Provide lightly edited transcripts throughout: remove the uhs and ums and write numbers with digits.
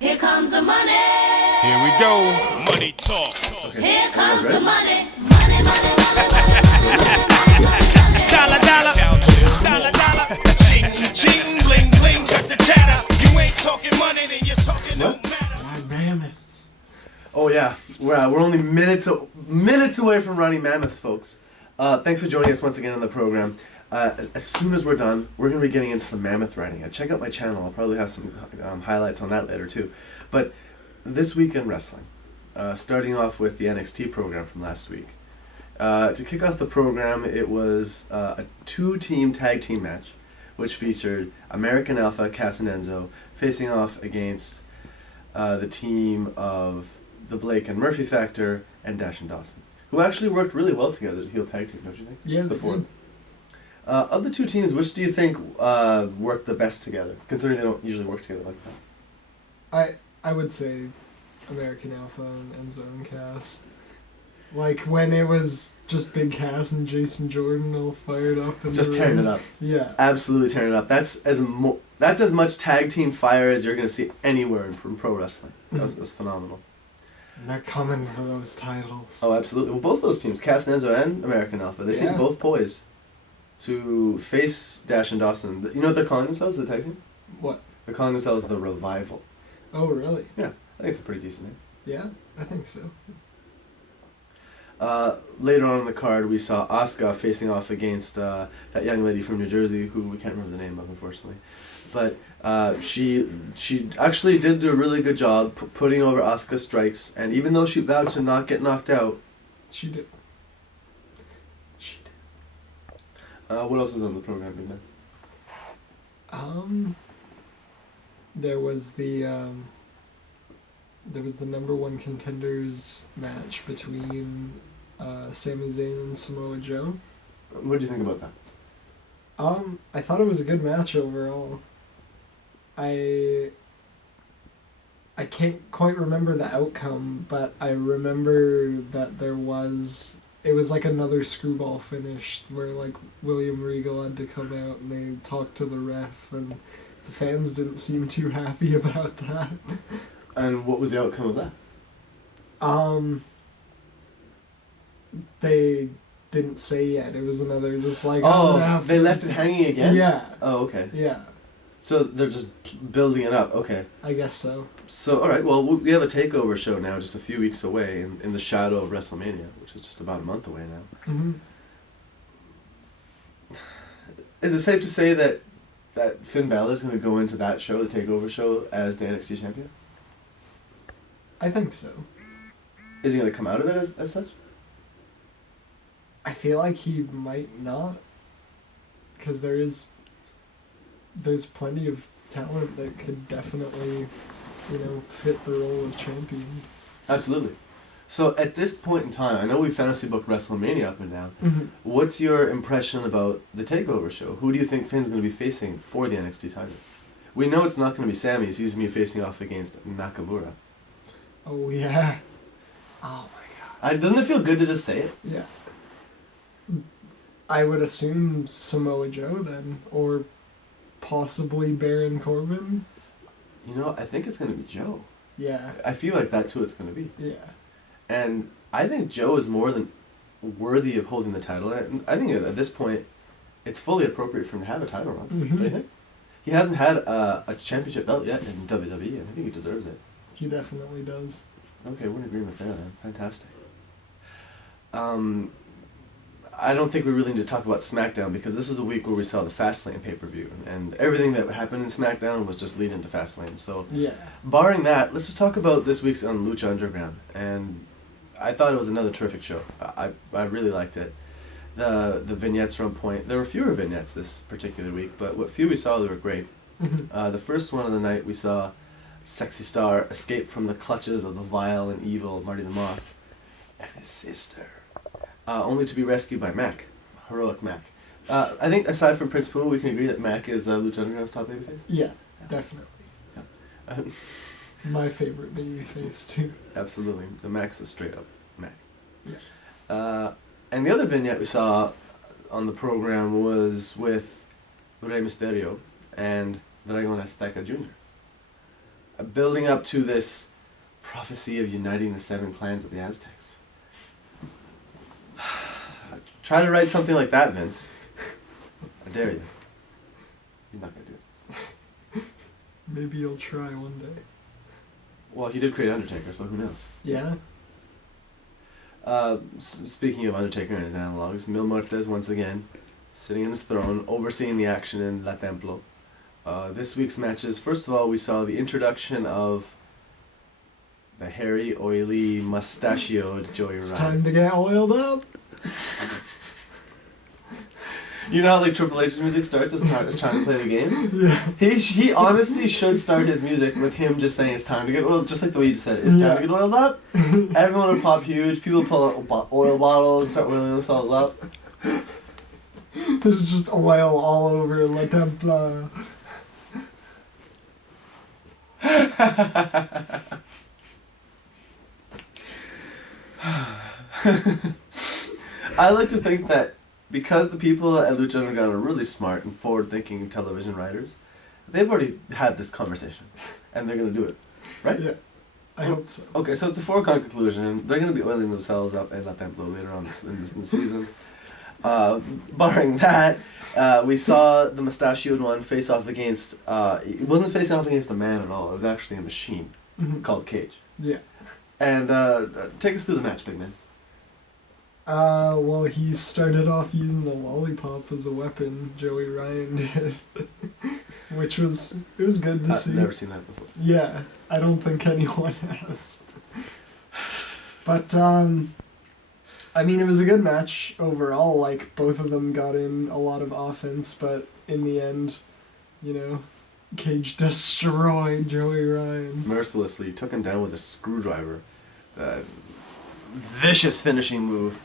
Here comes the money. Here we go. Money talk. Here comes the money. Money, money, money, money. Dollar, dollar. Dollar, dollar. Ching, ching, bling, bling. Got the chatter. You ain't talking money, then you're talking no matter. Rowdy Mammoths. Oh yeah, we're only minutes away from Rowdy Mammoths, folks. Thanks for joining us once again on the program. As soon as we're done, we're going to be getting into the mammoth riding. Check out my channel. I'll probably have some highlights on that later too. But this week in wrestling, starting off with the NXT program from last week. To kick off the program, it was a two-team tag team match, which featured American Alpha, Cass and Enzo, facing off against the team of the Blake and Murphy Factor and Dash and Dawson, who actually worked really well together as a heel tag team, don't you think? Yeah, before. Of the two teams, which do you think worked the best together, considering they don't usually work together like that? I would say American Alpha and Enzo and Cass. Like when it was just Big Cass and Jason Jordan all fired up in Just the tearing ring. it up. Yeah. Absolutely tearing it up. That's as much tag team fire as you're going to see anywhere in pro wrestling. That was phenomenal. And they're coming for those titles. Oh, absolutely. Well, both those teams, Cass and Enzo and American Alpha, they seem both poised to face Dash and Dawson. You know what they're calling themselves, the tag team? What? They're calling themselves the Revival. Oh, really? Yeah, I think it's a pretty decent name. Yeah, I think so. Later on in the card, we saw Asuka facing off against that young lady from New Jersey, who we can't remember the name of, unfortunately. But she actually did do a really good job putting over Asuka's strikes, and even though she vowed to not get knocked out, She did. what else was on the program, Big Man? There was the number one contenders match between Sami Zayn and Samoa Joe. What do you think about that? I thought it was a good match overall. I can't quite remember the outcome, but I remember that it was like another screwball finish where like William Regal had to come out and they talked to the ref, and the fans didn't seem too happy about that. And what was the outcome of that? They didn't say yet. It was another just like they left it hanging again? Yeah. Oh, okay. Yeah, So they're just building it up. Okay. I guess so. So, all right. Well, we have a takeover show now, just a few weeks away, in the shadow of WrestleMania, which is just about a month away now. Mm-hmm. Is it safe to say that Finn Balor is going to go into that show, the takeover show, as the NXT champion? I think so. Is he going to come out of it as such? I feel like he might not, because there's plenty of talent that could definitely, fit the role of champion. Absolutely. So at this point in time, I know we fantasy booked WrestleMania up and down. Mm-hmm. What's your impression about the takeover show? Who do you think Finn's going to be facing for the NXT title? We know it's not going to be Sami. He's going to be facing off against Nakamura. Oh yeah. Oh my god. Doesn't it feel good to just say it? Yeah. I would assume Samoa Joe then, or possibly Baron Corbin. You know, I think it's going to be Joe. Yeah. I feel like that's who it's going to be. Yeah. And I think Joe is more than worthy of holding the title. And I think at this point, it's fully appropriate for him to have a title run. Mhm. Don't you think? He hasn't had a championship belt yet in WWE, and I think he deserves it. He definitely does. Okay, we're in agreement there then. Fantastic. I don't think we really need to talk about SmackDown, because this is a week where we saw the Fastlane pay-per-view, and everything that happened in SmackDown was just leading to Fastlane. So, Yeah. barring that, let's just talk about this week's on Lucha Underground. And I thought it was another terrific show. I really liked it. The vignettes were on point. There were fewer vignettes this particular week, but what few we saw, they were great. Mhm. The first one of the night, we saw Sexy Star escape from the clutches of the vile and evil Marty the Moth and his sister, only to be rescued by Mac, heroic Mac. I think aside from Prince Puma, we can agree that Mac is Lucha Underground's top babyface. Yeah, definitely. Uh, My favorite babyface too. Absolutely, the Mac's a straight up Mac. Yeah. And the other vignette we saw on the program was with Rey Mysterio and Dragon Azteca Jr. building up to this prophecy of uniting the 7 clans of the Aztecs. Try to write something like that, Vince. I dare you. He's not gonna do it. Maybe you'll try one day. Well, he did create Undertaker, so who knows? Yeah. Speaking of Undertaker and his analogs, Mil Muertes once again sitting in his throne, overseeing the action in La Templo. This week's matches, first of all, we saw the introduction of the hairy, oily, mustachioed Joey It's Ryan. time to get oiled up. You know how like Triple H's music starts as trying to play the game? Yeah. He honestly should start his music with him just saying it's time to get oiled, just like the way you just said it. It's time to get oiled up. Everyone would pop huge. People pull out oil bottles, start oiling themselves up. There's just oil all over La Templa. I like to think that because the people at Lucha Underground are really smart and forward-thinking television writers, they've already had this conversation, and they're gonna do it, right? Yeah. I hope so. Okay, so it's a foregone conclusion, and they're gonna be oiling themselves up in La Templo later on in the season. Barring that, we saw the mustachioed one face off against. It wasn't facing off against a man at all. It was actually a machine called Cage. Yeah. And take us through the match, big man. Well, he started off using the lollipop as a weapon, Joey Ryan did. Which was, it was good to see. I've never seen that before. Yeah, I don't think anyone has. But, I mean, it was a good match overall. Like, both of them got in a lot of offense, but in the end, you know, Cage destroyed Joey Ryan. Mercilessly took him down with a screwdriver. Vicious finishing move.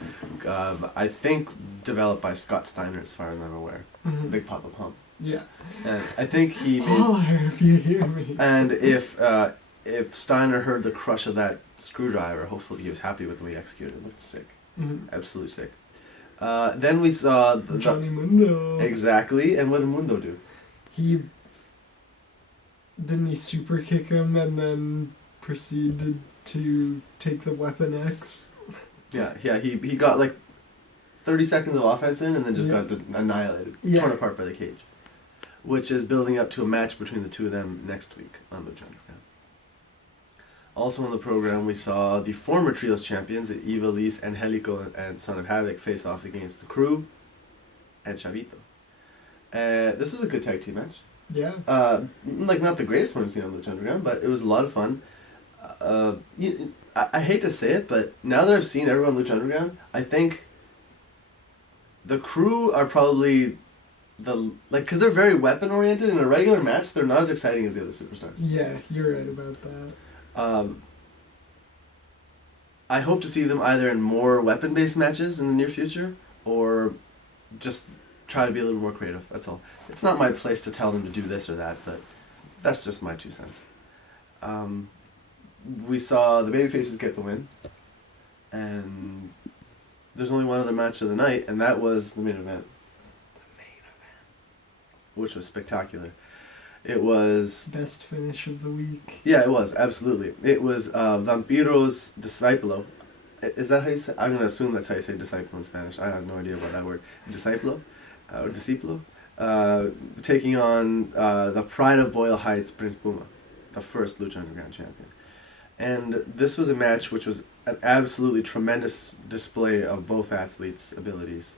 I think developed by Scott Steiner, as far as I'm aware. Big Papa Pump. Yeah. And I think he made. Holler if you hear me. And if Steiner heard the crush of that screwdriver, hopefully he was happy with the way he executed it. It looked sick. Absolutely sick. Then we saw Johnny Mundo. Exactly. And what did Mundo do? Didn't he super kick him and then proceeded to take the Weapon X? Yeah, he got like 30 seconds of offense in and then just got annihilated, torn apart by the Cage. Which is building up to a match between the two of them next week on Lucha Underground. Also on the program, we saw the former Trios champions, Ivelisse, Angelico, and Son of Havoc, face off against the Crew and Chavito. This was a good tag team match. Yeah. Like, not the greatest one I've seen on Lucha Underground, but it was a lot of fun. I hate to say it, but now that I've seen everyone on Lucha Underground, I think the Crew are probably because they're very weapon oriented. In a regular match, they're not as exciting as the other superstars. Yeah, you're right about that. I hope to see them either in more weapon based matches in the near future, or just try to be a little more creative. That's all. It's not my place to tell them to do this or that, but that's just my 2 cents. We saw the babyfaces get the win, and there's only one other match of the night, and that was the main event. Which was spectacular. It was... Best finish of the week. Yeah, it was, absolutely. It was Vampiro's Disciplo. Is that how you say... I'm going to assume that's how you say disciple in Spanish. I have no idea about that word. Disciplo? Or Disciplo? Taking on the Pride of Boyle Heights, Prince Puma, the first Lucha Underground champion. And this was a match which was an absolutely tremendous display of both athletes' abilities.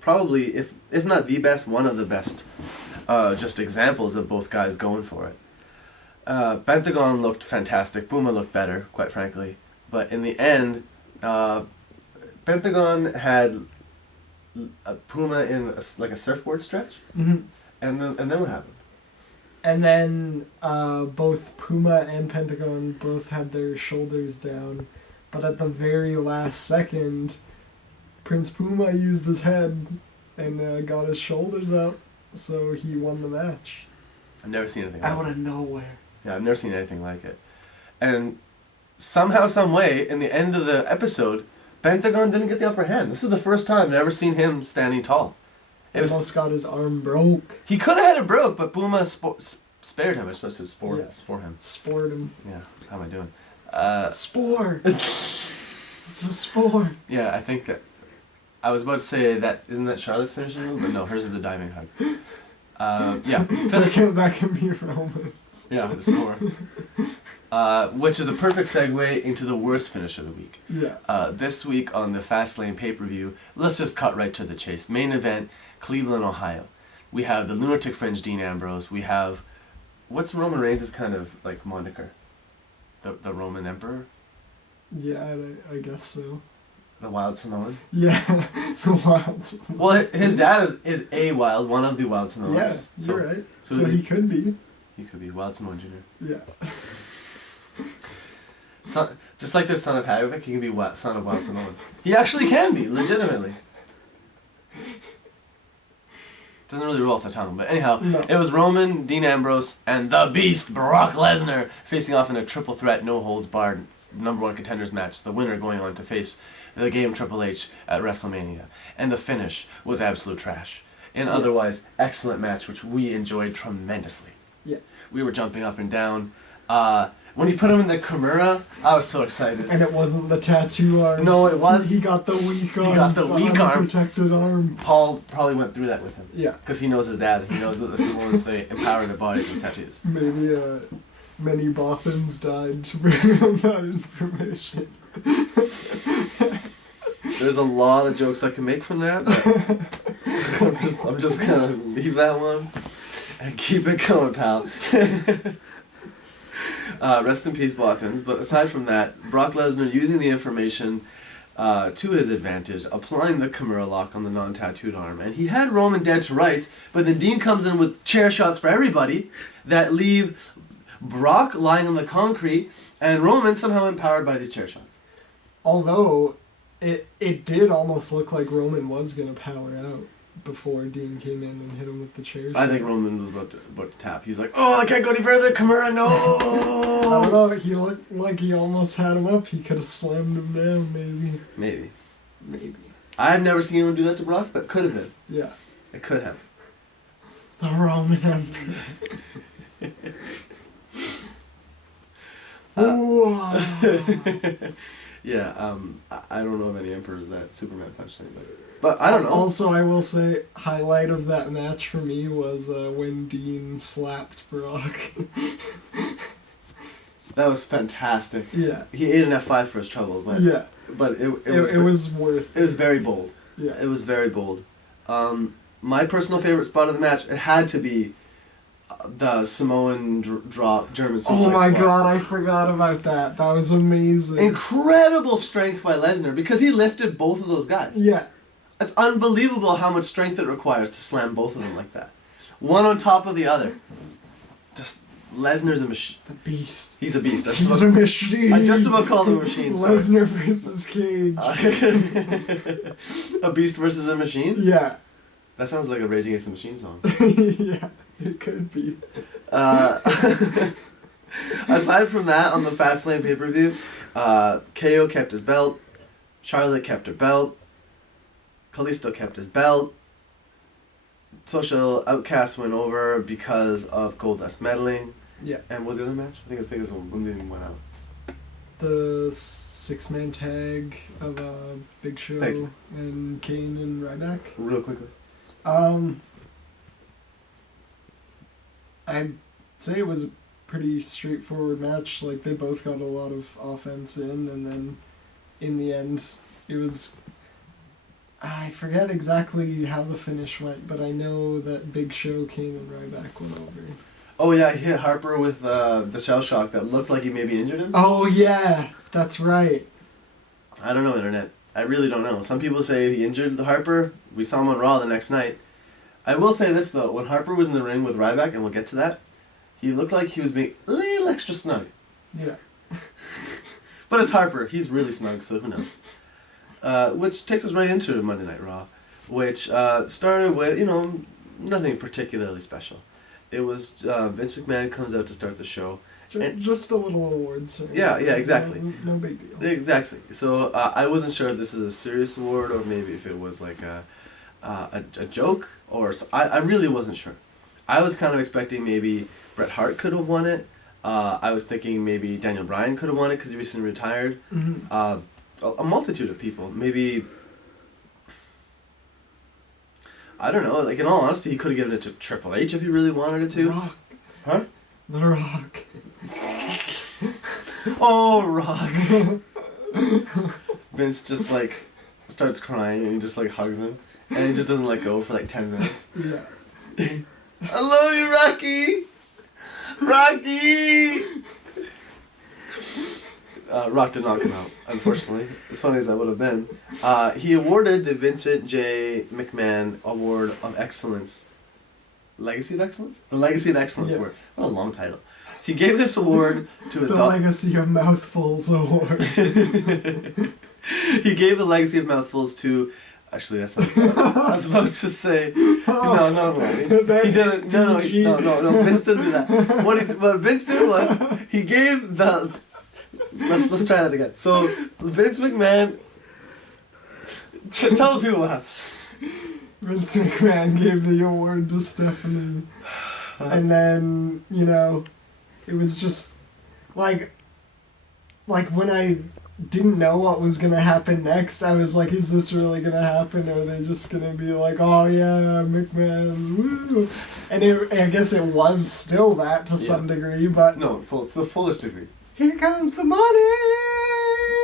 Probably, if not the best, one of the best just examples of both guys going for it. Pentagon looked fantastic. Puma looked better, quite frankly. But in the end, Pentagon had Puma in a surfboard stretch. And then what happened? And then both Puma and Pentagon both had their shoulders down. But at the very last second, Prince Puma used his head and got his shoulders up, so he won the match. I've never seen anything like it. Out of nowhere. Yeah, I've never seen anything like it. And somehow, some way, in the end of the episode, Pentagon didn't get the upper hand. This is the first time I've ever seen him standing tall. Almost got his arm broke. He could have had it broke, but Puma spared him. I was supposed to spore him. Spored him. Yeah, how am I doing? Spore. It's a spore. Yeah, I think that I was about to say that isn't that Charlotte's finishing move, but no, hers is the diving hug. Yeah, That can be Roman. yeah, the score. Which is a perfect segue into the worst finish of the week. Yeah. This week on the Fastlane pay-per-view, let's just cut right to the chase. Main event, Cleveland, Ohio. We have the Lunatic Fringe Dean Ambrose. We have, what's Roman Reigns' kind of like moniker? The Roman Emperor? Yeah, I guess so. The Wild Samoan? Yeah, the Wild Samoan. Well, his dad is a Wild, one of the Wild Samoans. Yeah, you're right. So So he could be. He could be Wild Samoan Jr. Yeah. Son, just like there's Son of Havoc, he can be Son of Wild Samoan. He actually can be, legitimately. Doesn't really roll off the tongue, but anyhow, No. it was Roman, Dean Ambrose, and the Beast, Brock Lesnar, facing off in a triple threat, no holds barred, #1 contenders match. The winner going on to face the Game Triple H at WrestleMania, and the finish was absolute trash. An otherwise excellent match, which we enjoyed tremendously. Yeah. We were jumping up and down. When he put him in the Kimura, I was so excited. And it wasn't the tattoo arm. No, it was. He got the weak arm. got the weak arm. Unprotected arm. Paul probably went through that with him. Yeah. Because he knows his dad. He knows that the Samoans, they empower their bodies with tattoos. Maybe many Bothans died to bring him that information. There's a lot of jokes I can make from that, but I'm just gonna leave that one and keep it going, pal. Rest in peace, Bothans. But aside from that, Brock Lesnar using the information to his advantage, applying the Kimura lock on the non-tattooed arm, and he had Roman dead to rights. But then Dean comes in with chair shots for everybody that leave Brock lying on the concrete, and Roman somehow empowered by these chair shots. Although, it did almost look like Roman was going to power out before Dean came in and hit him with the chair. I think Roman was about to tap. He's like, "Oh, I can't go any further, Kimura, no!" I don't know, he looked like he almost had him up. He could have slammed him down, maybe. Maybe. I've never seen anyone do that to Brock, but could have been. Yeah. It could have. The Roman Emperor. Yeah, I don't know of any emperors that Superman punched anybody. But I don't know. Also, I will say, highlight of that match for me was when Dean slapped Brock. That was fantastic. Yeah. He ate an F5 for his trouble, but Yeah. but it It was worth it was very bold. Yeah. It was very bold. My personal favorite spot of the match, it had to be the Samoan drop German suplex. Oh my spot. god, I forgot about that. That was amazing. Incredible strength by Lesnar because he lifted both of those guys. Yeah. It's unbelievable how much strength it requires to slam both of them like that. One on top of the other. Just, Lesnar's a machine. The Beast. He's a beast. He's a machine. I just about called him a machine, sorry. Lesnar versus Cage. A beast versus a machine? Yeah. That sounds like a Rage Against the Machine song. Yeah, it could be. Aside from that, on the Fastlane pay-per-view, KO kept his belt, Charlotte kept her belt, Kalisto kept his belt, Social Outcast went over because of Goldust meddling. Yeah. And what was the other match? I think it was when they went out. The 6-man tag of Big Show Thank you. and Kane and Ryback. Real quickly. I'd say it was a pretty straightforward match. Like, they both got a lot of offense in, and then in the end, it was... I forget exactly how the finish went, but I know that Big Show, Kane, and Ryback went over. Oh yeah, he hit Harper with the shell shock that looked like he maybe injured him. Oh yeah, that's right. I don't know, Internet. I really don't know. Some people say he injured the Harper. We saw him on Raw the next night. I will say this though, when Harper was in the ring with Ryback, and we'll get to that, he looked like he was being a little extra snug. Yeah. But it's Harper. He's really snug, so who knows. Which takes us right into Monday Night Raw, which started with, nothing particularly special. It was Vince McMahon comes out to start the show. Just a little award ceremony. Yeah, exactly. No big deal. Exactly. So I wasn't sure if this is a serious award or maybe if it was like a joke or I really wasn't sure. I was kind of expecting maybe Bret Hart could have won it. I was thinking maybe Daniel Bryan could have won it because he recently retired. A multitude of people. Maybe, I don't know, like in all honesty, he could have given it to Triple H if he really wanted it to. Rock. Huh? The Rock. Oh, Rock. Vince just like starts crying and he just like hugs him and he just doesn't let go for like 10 minutes. Yeah. I love you, Rocky! Rocky! Rock did not come out, unfortunately. As funny as that would have been. He awarded the Vincent J. McMahon Award of Excellence. Legacy of Excellence? The Legacy of Excellence Award. What a long title. He gave this award to his The Legacy of Mouthfuls Award. He gave the Legacy of Mouthfuls to... Actually, that's not... I was about to say... No. He didn't... No. Vince didn't do that. What Vince did was... He gave the... Let's try that again. So, Vince McMahon... Tell the people what happened. Vince McMahon gave the award to Stephanie. And then, you know, it was just... Like when I didn't know what was gonna happen next, I was like, is this really gonna happen? Or are they just gonna be like, oh yeah, McMahon, woo? And I guess it was still that to some degree, but... No, to the fullest degree. Here comes the money!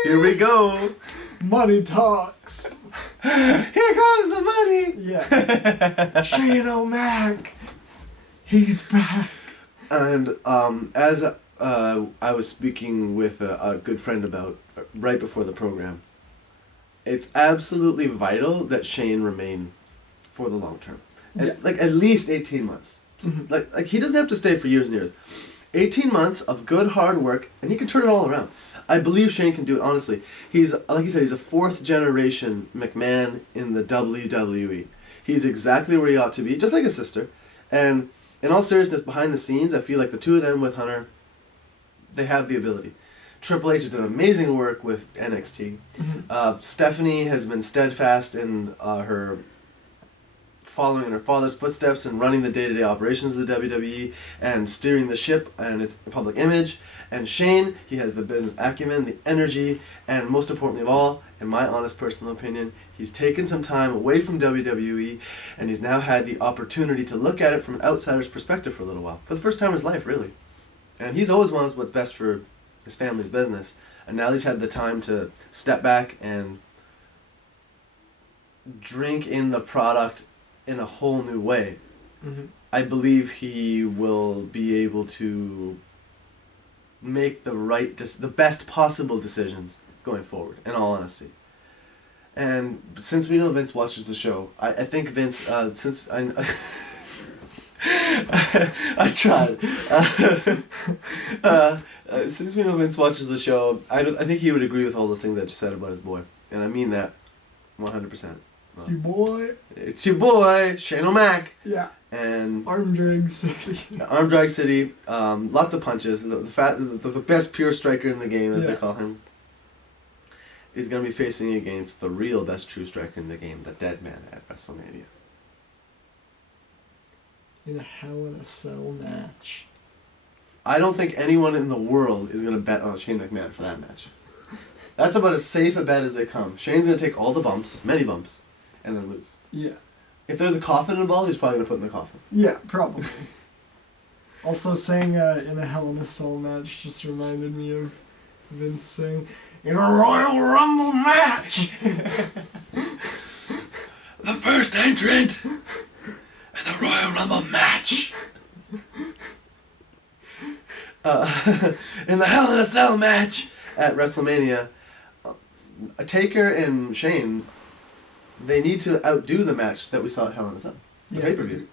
Here we go! Money talks! Here comes the money! Yeah. Shane O'Mac! He's back! And as I was speaking with a good friend about right before the program, it's absolutely vital that Shane remain for the long term. Like at least 18 months. Mm-hmm. Like he doesn't have to stay for years and years. 18 months of good hard work and he can turn it all around. I believe Shane can do it, honestly. He's, like you said, he's a 4th generation McMahon in the WWE. He's exactly where he ought to be, just like his sister. And in all seriousness, behind the scenes, I feel like the two of them with Hunter, they have the ability. Triple H has done amazing work with NXT. Mm-hmm. Stephanie has been steadfast in her following in her father's footsteps and running the day-to-day operations of the WWE and steering the ship and its public image. And Shane, he has the business acumen, the energy, and most importantly of all, in my honest personal opinion, he's taken some time away from WWE and he's now had the opportunity to look at it from an outsider's perspective for a little while. For the first time in his life, really. And he's always wanted what's best for his family's business. And now he's had the time to step back and drink in the product in a whole new way. Mm-hmm. I believe he will be able to make the best possible decisions going forward, in all honesty. And since we know Vince watches the show, I think Vince, since I I tried. Since we know Vince watches the show, I think he would agree with all the things I just said about his boy. And I mean that 100%. It's your boy. It's your boy, Shane O'Mac. Yeah. And Arm Drag City. Arm Drag City, lots of punches. The best pure striker in the game, as they call him, is going to be facing against the real best true striker in the game, the Dead Man at WrestleMania. In a Hell in a Cell match. I don't think anyone in the world is going to bet on Shane McMahon for that match. That's about as safe a bet as they come. Shane's going to take all the bumps, many bumps, and then lose. Yeah. If there's a coffin involved, he's probably going to put in the coffin. Yeah, probably. Also saying in a Hell in a Cell match just reminded me of Vince saying, in a Royal Rumble match! The first entrant in the Royal Rumble match! In the Hell in a Cell match at WrestleMania, Taker and Shane, they need to outdo the match that we saw at Hell in a Cell, the pay-per-view.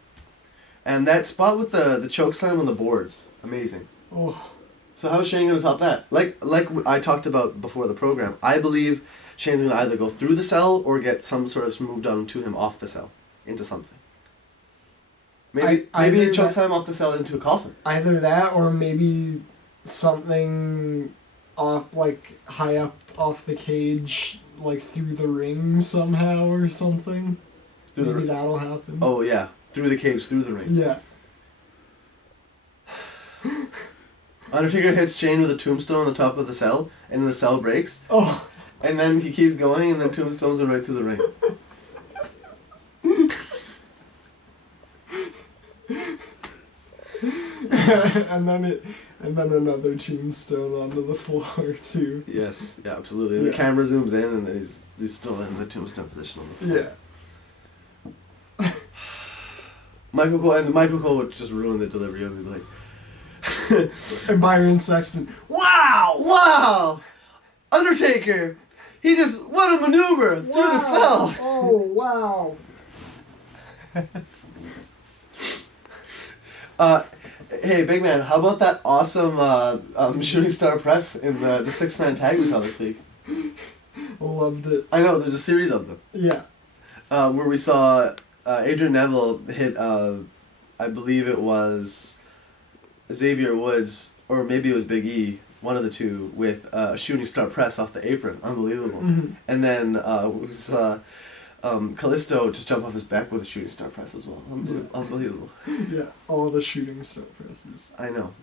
And that spot with the choke slam on the boards, amazing. Oh. So how's Shane going to top that? Like I talked about before the program, I believe Shane's going to either go through the cell or get some sort of move done to him off the cell, into something. Maybe he chokes him off the cell into a coffin. Either that or maybe something off, like, high up off the cage, like through the ring somehow or something. Maybe that'll happen. Oh yeah, through the cage, through the ring. Yeah. Undertaker hits Shane with a tombstone on the top of the cell, and the cell breaks. Oh. And then he keeps going, and then tombstones are right through the ring. and then another tombstone onto the floor too. Yes, yeah, absolutely. And Yeah. the camera zooms in, and then he's still in the tombstone position on the floor. Yeah. Michael Cole would just ruin the delivery of it. He'd be like, And Byron Sexton. Wow! wow! Undertaker! He just, what a maneuver! Through the cell! Oh, wow. Hey, big man, how about that awesome shooting star press in the 6-man tag we saw this week? Loved it. I know, there's a series of them. Yeah. Where we saw Adrian Neville hit, I believe it was Xavier Woods, or maybe it was Big E, one of the two, with a shooting star press off the apron. Unbelievable. Mm-hmm. And then we saw Kalisto just jump off his back with a shooting star press as well. Unbelievable. Yeah, all the shooting star presses. I know.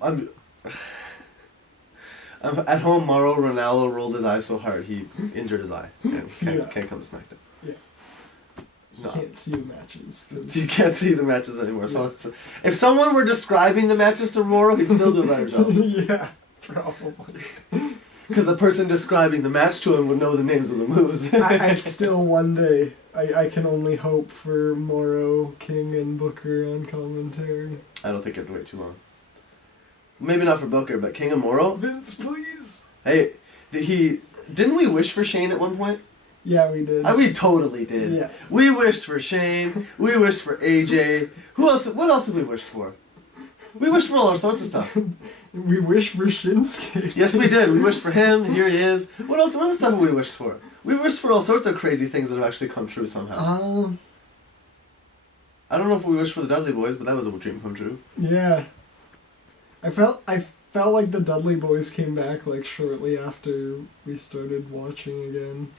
I'm at home. Mauro Ranallo rolled his eye so hard he injured his eye and can't come to SmackDown. Yeah. No. You can't see the matches. 'Cause You can't see the matches anymore. So if someone were describing the matches to Mauro, he'd still do a better job. yeah, probably. Because the person describing the match to him would know the names of the moves. I still one day, I can only hope for Morrow, King, and Booker on commentary. I don't think you have to wait too long. Maybe not for Booker, but King and Morrow. Vince, please. Hey, didn't we wish for Shane at one point? Yeah, we did. We totally did. Yeah. We wished for Shane. We wished for AJ. Who else? What else have we wished for? We wished for all sorts of stuff. We wish for Shinsuke. Yes, we did. We wished for him. And here he is. What else? What other stuff have we wished for? We wished for all sorts of crazy things that have actually come true somehow. I don't know if we wished for the Dudley Boys, but that was a dream come true. Yeah. I felt like the Dudley Boys came back like shortly after we started watching again.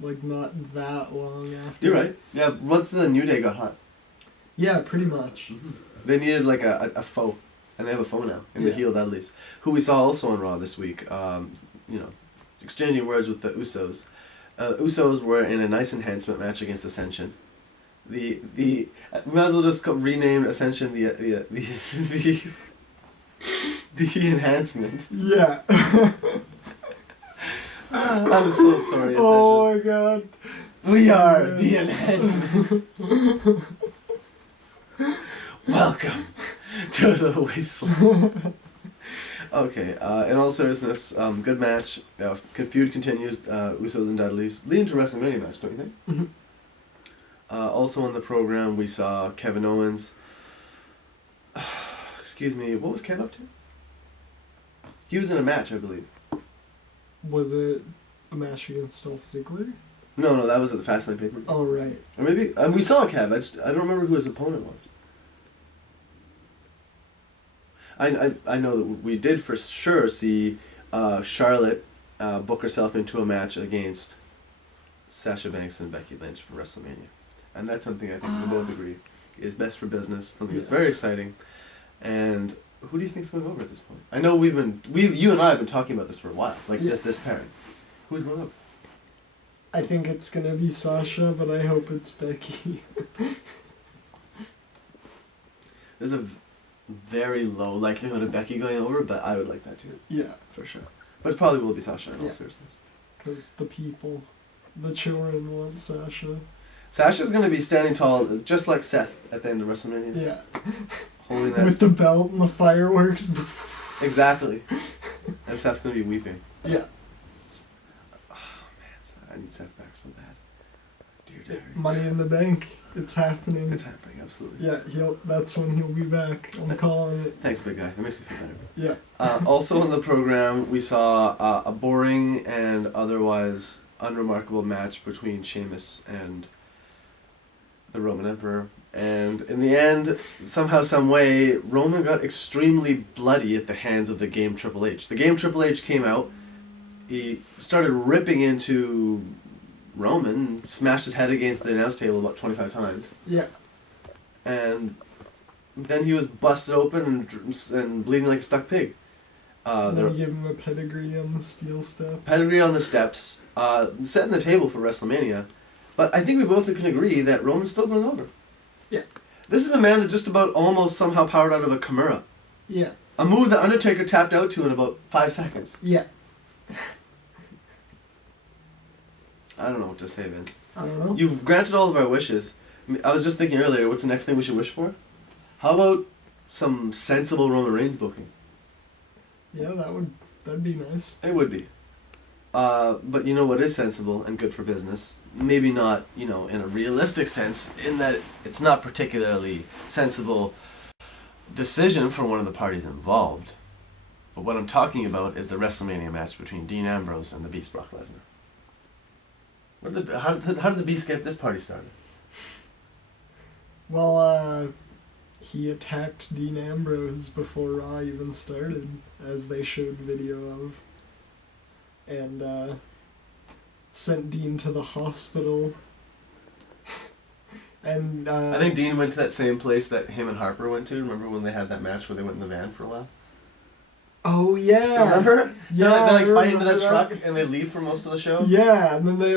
Like not that long after. You're right. Yeah, once the New Day got hot. Yeah, pretty much. Mm-hmm. They needed like a foe, and they have a foe now in the Yeah. heel Dudleys, who we saw also on Raw this week. Exchanging words with the Usos. Usos were in a nice enhancement match against Ascension. We might as well just rename Ascension the enhancement. Yeah. I'm so sorry, Ascension. Oh my god. We are the enhancement. Welcome to the wasteland. Okay, in all seriousness, good match. Feud continues, Usos and Dudleys, leading to a WrestleMania match, don't you think? Mm-hmm. Also on the program, we saw Kevin Owens. Excuse me, what was Kev up to? He was in a match, I believe. Was it a match against Dolph Ziggler? No, that was at the Fastlane paper. Oh, right. Or maybe, we saw Kev, I don't remember who his opponent was. I know that we did for sure see Charlotte book herself into a match against Sasha Banks and Becky Lynch for WrestleMania. And that's something I think we both agree is best for business, something that's very exciting. And who do you think's going over at this point? I know you and I have been talking about this for a while, like this pairing. Who's going over? I think it's gonna be Sasha, but I hope it's Becky. There's a very low likelihood of Becky going over, but I would like that too. Yeah. For sure. But it probably will be Sasha in all seriousness. Because the people, the children want Sasha. Sasha's going to be standing tall, just like Seth at the end of WrestleMania. Yeah. Holding that. With the belt and the fireworks. Exactly. And Seth's going to be weeping. Yeah. Oh man, I need Seth back so bad. Dear diary. Money in the Bank. It's happening. It's happening, absolutely. Yeah, that's when he'll be back. I'm calling it. Thanks, big guy. That makes me feel better. Yeah. Also on the program, we saw a boring and otherwise unremarkable match between Sheamus and the Roman Emperor. And in the end, somehow, some way, Roman got extremely bloody at the hands of the Game Triple H. The Game Triple H came out. He started ripping into Roman, smashed his head against the announce table about 25 times. Yeah. And Then he was busted open and bleeding like a stuck pig. Then The you give him a pedigree on the steel steps. pedigree on the steps, setting the table for WrestleMania. But I think we both can agree that Roman's still going over. Yeah. This is a man that just about almost somehow powered out of a Kimura. Yeah. A move that Undertaker tapped out to in about 5 seconds. Yeah. I don't know what to say, Vince. I don't know. You've granted all of our wishes. I was just thinking earlier, what's the next thing we should wish for? How about some sensible Roman Reigns booking? Yeah, that'd be nice. It would be. But you know what is sensible and good for business? Maybe not, in a realistic sense, in that it's not particularly sensible decision for one of the parties involved. But what I'm talking about is the WrestleMania match between Dean Ambrose and the Beast Brock Lesnar. How did the Beast get this party started? Well, he attacked Dean Ambrose before Raw even started, as they showed video of. And, sent Dean to the hospital. And, I think Dean went to that same place that him and Harper went to. Remember when they had that match where they went in the van for a while? Oh, yeah! Remember? Yeah, They fight into remember that truck and they leave for most of the show? Yeah, and then they,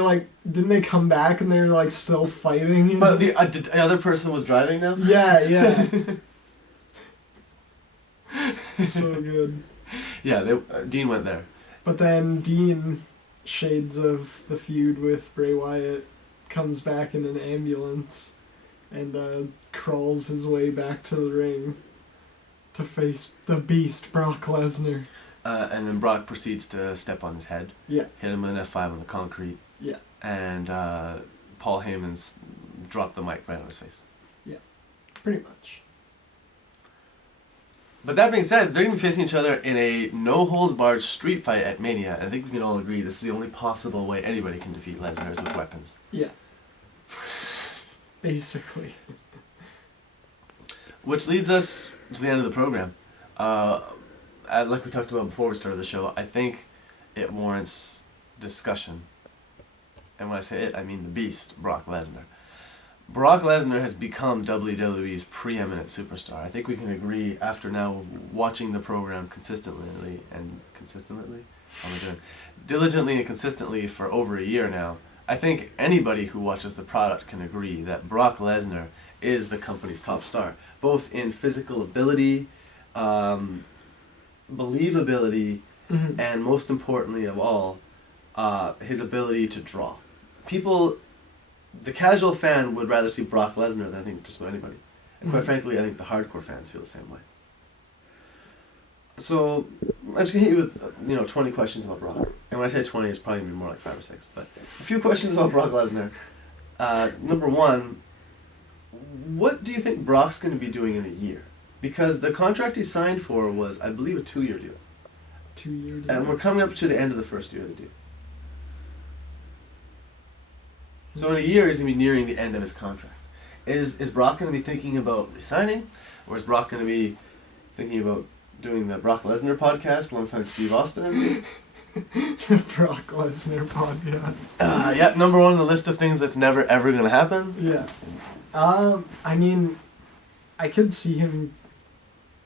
didn't they come back and they were, still fighting? But the other person was driving now? Yeah, yeah. So good. Yeah, Dean went there. But then Dean, shades of the feud with Bray Wyatt, comes back in an ambulance and crawls his way back to the ring to face the Beast, Brock Lesnar. And then Brock proceeds to step on his head. Yeah. Hit him with an F5 on the concrete. Yeah. And Paul Heyman's dropped the mic right on his face. Yeah. Pretty much. But that being said, they're going to be facing each other in a no-holds-barred street fight at Mania. I think we can all agree this is the only possible way anybody can defeat Lesnar is with weapons. Yeah. Basically. Which leads us to the end of the program. Like we talked about before we started the show, I think it warrants discussion. And when I say it, I mean the Beast, Brock Lesnar. Brock Lesnar has become WWE's preeminent superstar. I think we can agree after now watching the program diligently and consistently for over a year now. I think anybody who watches the product can agree that Brock Lesnar is the company's top star, both in physical ability, believability, and most importantly of all, his ability to draw. People, the casual fan would rather see Brock Lesnar than I think just about anybody. And quite frankly, I think the hardcore fans feel the same way. So, I'm just going to hit you with 20 questions about Brock. And when I say 20, it's probably going to be more like 5 or 6. But a few questions about Brock Lesnar. Number one, what do you think Brock's going to be doing in a year? Because the contract he signed for was, I believe, a 2-year deal. 2-year deal. And we're coming up to the end of the first year of the deal. So in a year, he's going to be nearing the end of his contract. Is Brock going to be thinking about resigning? Or is Brock going to be thinking about doing the Brock Lesnar podcast alongside Steve Austin? The Brock Lesnar podcast. Yeah, number one on the list of things that's never ever going to happen. Yeah. I mean, I could see him,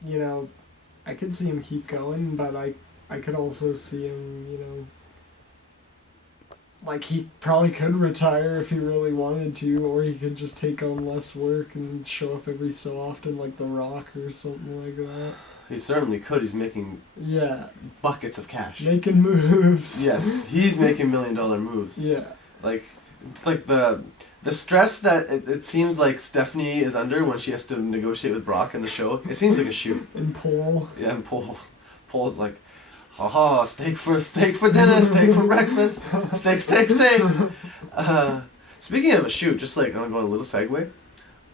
I could see him keep going, but I could also see him, he probably could retire if he really wanted to, or he could just take on less work and show up every so often like The Rock or something like that. He certainly could. He's making buckets of cash. Making moves. Yes, he's making $1 million moves. Yeah. Like the stress that it seems like Stephanie is under when she has to negotiate with Brock in the show, it seems like a shoot. And Paul. Yeah, and Paul's like, haha, steak for dinner, steak for breakfast, steak. Speaking of a shoot, just I'm gonna go on a little segue.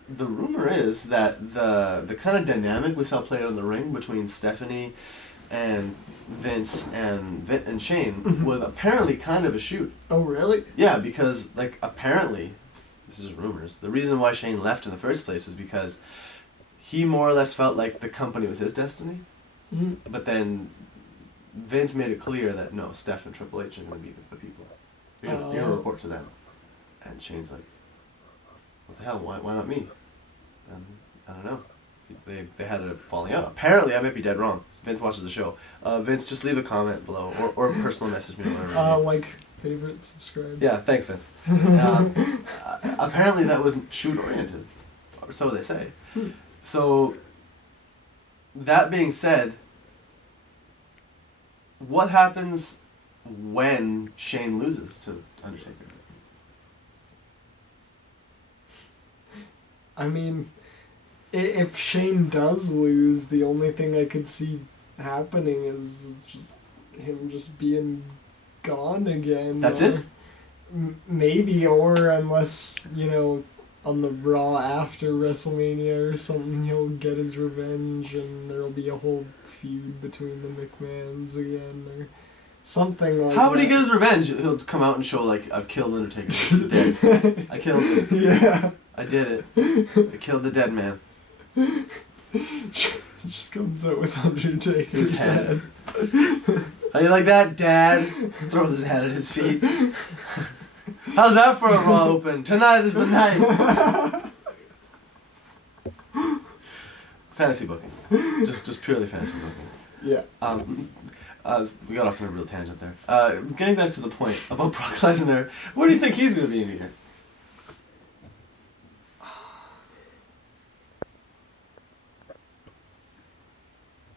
The rumor is that the kind of dynamic we saw played out in the ring between Stephanie and Vince and Shane was apparently kind of a shoot. Oh, really? Yeah, because apparently, this is rumors, the reason why Shane left in the first place was because he more or less felt like the company was his destiny. Mm-hmm. But then Vince made it clear that no, Steph and Triple H are going to be the people. You're going to report to them. And Shane's like, what the hell, why not me? I don't know. They had a falling out. Apparently, I might be dead wrong. Vince watches the show. Vince, just leave a comment below or personal message me or whatever. Like, favorite, subscribe. Yeah, thanks, Vince. Apparently, that wasn't shoot oriented, or so they say. So, that being said, what happens when Shane loses to Undertaker? I mean, if Shane does lose, the only thing I could see happening is just him just being gone again. That's or it? Maybe, or unless, on the Raw after WrestleMania or something, he'll get his revenge and there'll be a whole feud between the McMahons again or something like that. How would he get his revenge? He'll come out and show, like, I've killed Undertaker. He's dead. I killed him. Yeah. I did it. I killed the dead man. Just comes out with Undertaker's His head. head. How do you like that, Dad? Throws his head at his feet. How's that for a Raw open? Tonight is the night. Fantasy booking. Just purely fantasy booking. Yeah. We got off on a real tangent there. Getting back to the point about Brock Lesnar, where do you think he's going to be in a year?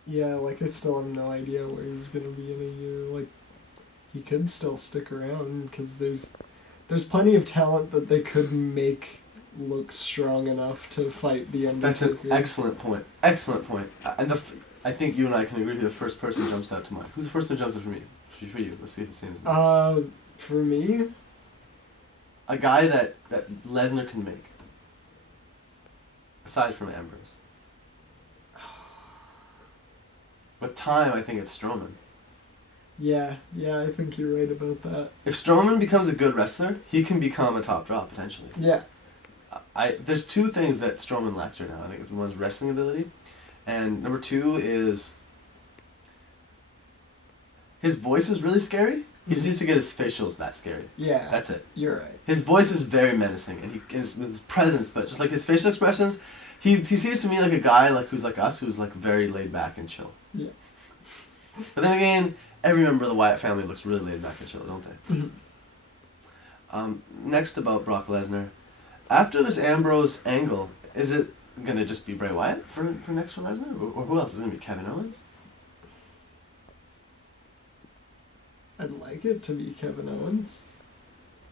Yeah, like, I still have no idea where he's gonna be in a year. Like, he could still stick around, because there's plenty of talent that they could make look strong enough to fight the That's Undertaker. an excellent point. Excellent point. And I think you and I can agree the first person jumps out to mind. Who's the first one jumps out for me? For you. Let's see if it's the same as me. For me, A guy that Lesnar can make. Aside from Ambrose. With time, I think it's Strowman. yeah, I think you're right about that. If Strowman becomes a good wrestler, he can become a top draw, potentially. Yeah. There's two things that Strowman lacks right now. I think one is wrestling ability, and number two is his voice is really scary. He just needs to get his facials that scary. Yeah. That's it. You're right. His voice is very menacing, and his presence, but just like his facial expressions, he seems to me like a guy who's like us, who's like very laid back and chill. Yeah. But then again, every member of the Wyatt family looks really laid back and chill, don't they? Next about Brock Lesnar, after this Ambrose angle, is it gonna just be Bray Wyatt for next for Lesnar, or who else is it gonna be? Kevin Owens? I'd like it to be Kevin Owens,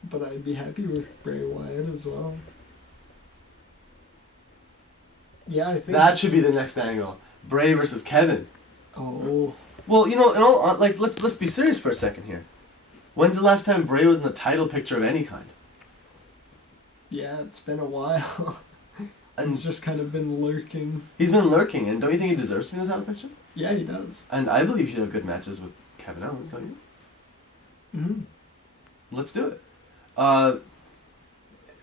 but I'd be happy with Bray Wyatt as well. Yeah, I think That should be the next angle. Bray versus Kevin. Oh. Well, let's be serious for a second here. When's the last time Bray was in the title picture of any kind? Yeah, it's been a while. And It's just kind of been lurking. he's been lurking, and don't you think he deserves to be in the title picture? Yeah, he does. And I believe he'd have good matches with Kevin Owens, don't you? Mm-hmm. Let's do it. I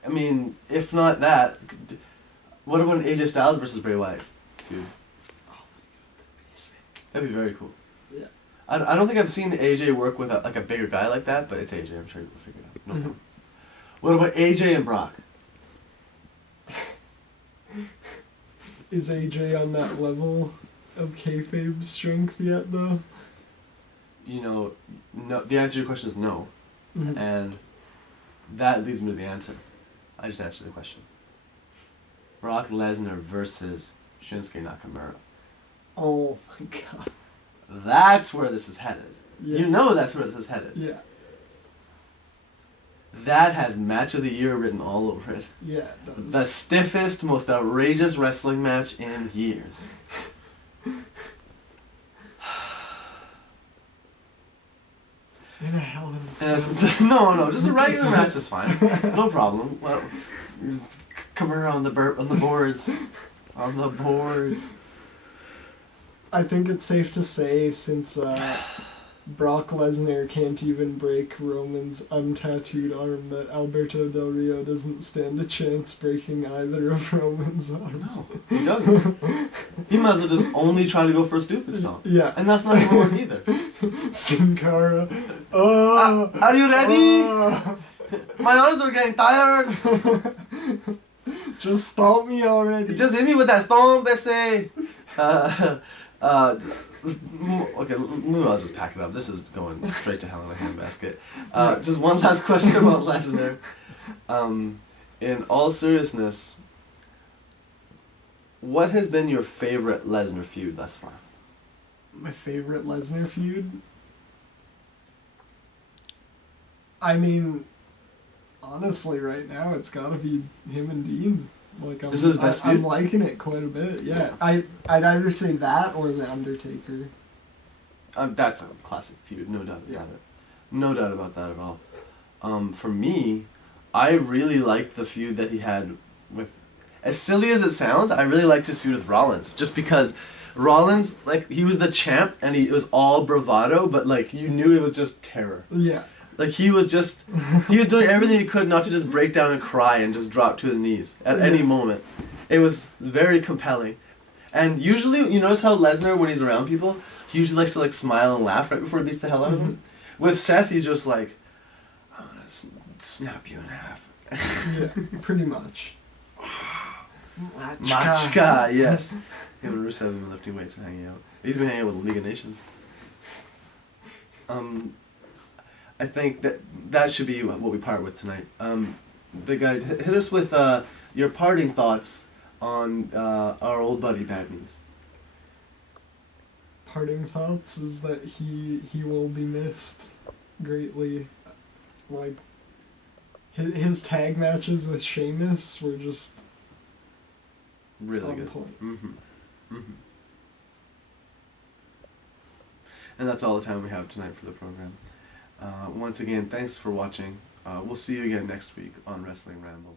mean, if not that, what about an AJ Styles versus Bray Wyatt feud? Oh my god, That'd be very cool. Yeah. I don't think I've seen AJ work with a bigger guy like that, but it's AJ. I'm sure you'll figure it out. No problem. What about AJ and Brock? Is AJ on that level of kayfabe strength yet, though? No. The answer to your question is no, Mhm. and that leads me to the answer. I just answered the question. Brock Lesnar versus Shinsuke Nakamura. Oh my god. That's where this is headed. Yeah. You know that's where this is headed. Yeah. That has match of the year written all over it. Yeah, it does. The stiffest, most outrageous wrestling match in years. In a Hell in a And Cell. no, just a regular match is fine. No problem. Well, Kimura on the boards. On the boards. I think it's safe to say, since Brock Lesnar can't even break Roman's untattooed arm, that Alberto Del Rio doesn't stand a chance breaking either of Roman's arms. No, he doesn't. He might as well just only try to go for a stupid stomp. Yeah. And that's not gonna work either. Sin Cara. Oh! Are you ready? Oh. My arms are getting tired. Just stomp me already. Just hit me with that stomp, essay. Okay, maybe I'll just pack it up. This is going straight to hell in a handbasket. Just one last question about Lesnar. In all seriousness, what has been your favorite Lesnar feud thus far? My favorite Lesnar feud? I mean, honestly, right now it's gotta be him and Dean. Like, This is his best feud? I'm liking it quite a bit. Yeah, I'd either say that or the Undertaker. That's a classic feud, no doubt Yeah. about it. No doubt about that at all. For me, I really liked the feud that he had with. As silly as it sounds, I really liked his feud with Rollins, just because Rollins, like, he was the champ and it was all bravado, but like you knew it was just terror. Yeah. Like he was doing everything he could not to just break down and cry and just drop to his knees at any moment. It was very compelling. And usually, you notice how Lesnar, when he's around people, he usually likes to like smile and laugh right before he beats the hell out of them. With Seth, he's just like, I'm gonna snap you in half. Yeah, pretty much. Machka, yes. Him and Rusev have been lifting weights and hanging out. He's been hanging out with the League of Nations. I think that should be what we part with tonight. Big guy, hit us with your parting thoughts on our old buddy Bad News. Parting thoughts is that he will be missed greatly. Like, his tag matches with Sheamus were just Really on good. point. And that's all the time we have tonight for the program. Once again, thanks for watching. We'll see you again next week on Wrestling Ramble.